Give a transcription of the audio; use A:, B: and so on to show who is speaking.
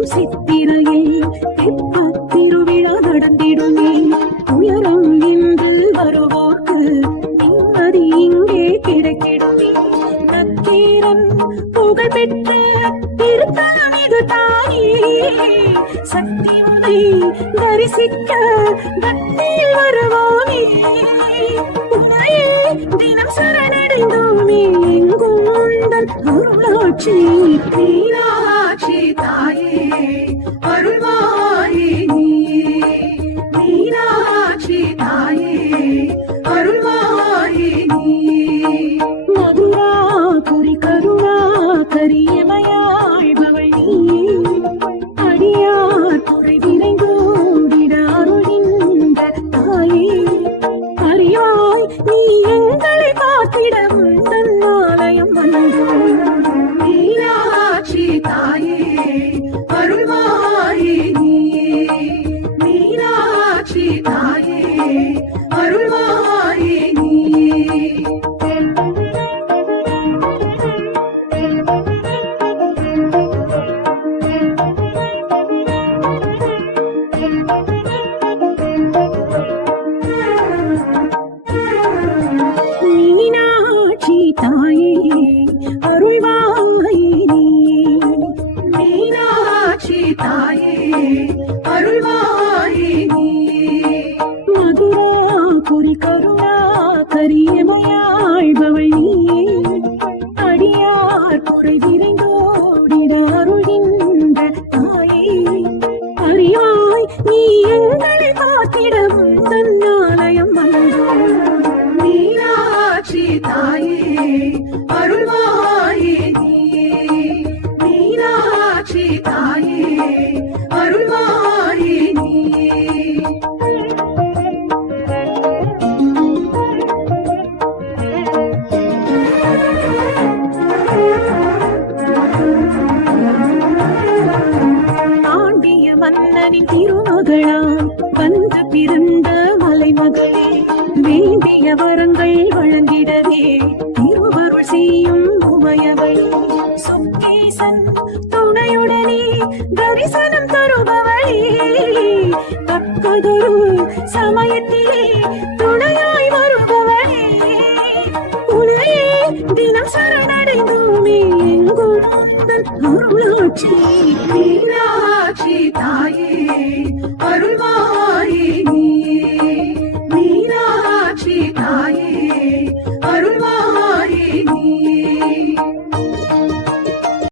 A: வரும் சித்திரையில் தெப்ப திருவிழா நடந்திடுமே உயரம் என்று வருவோர்க்கு நிம்மதி இங்கே கிடைக்கிடுமே. நக்கீரன் புகழ் பெற்ற திருத்தலம் இது தானே சக்தி உன்னை தரிசிக்க பக்தியில் வருவோமே தினம் சரணடைந்தோமே. எங்கும் உந்தன் அருளாட்சி பேரா நீ எங்களை காத்திட உந்தன் ஆலயம் வந்தோம் மீனாட்சி தாயே அருள்வாயே நீயே. மீனாட்சி தாயே அருள்வா அருள்வாயே மதுரா குறி கருணா கரியமையாழ்பவள் அடியார் குறை விரைந்தோடிட அருள்கின்ற தாயே. அறியாய் நீ எங்களை காத்திட வேண்டிய வரங்கள் வழங்கிடவே. திருவருள் செய்யும் உமையவள். சுக்கேசன் துணையுடனே தரிசனம் தருபவளே. தக்கதொரு சமயத்திலே துணையாய் வருபவளே. உனையே தினம் சரணடைந்தோமே எங்கும் அருளாட்சி மீனாட்சி தாயே.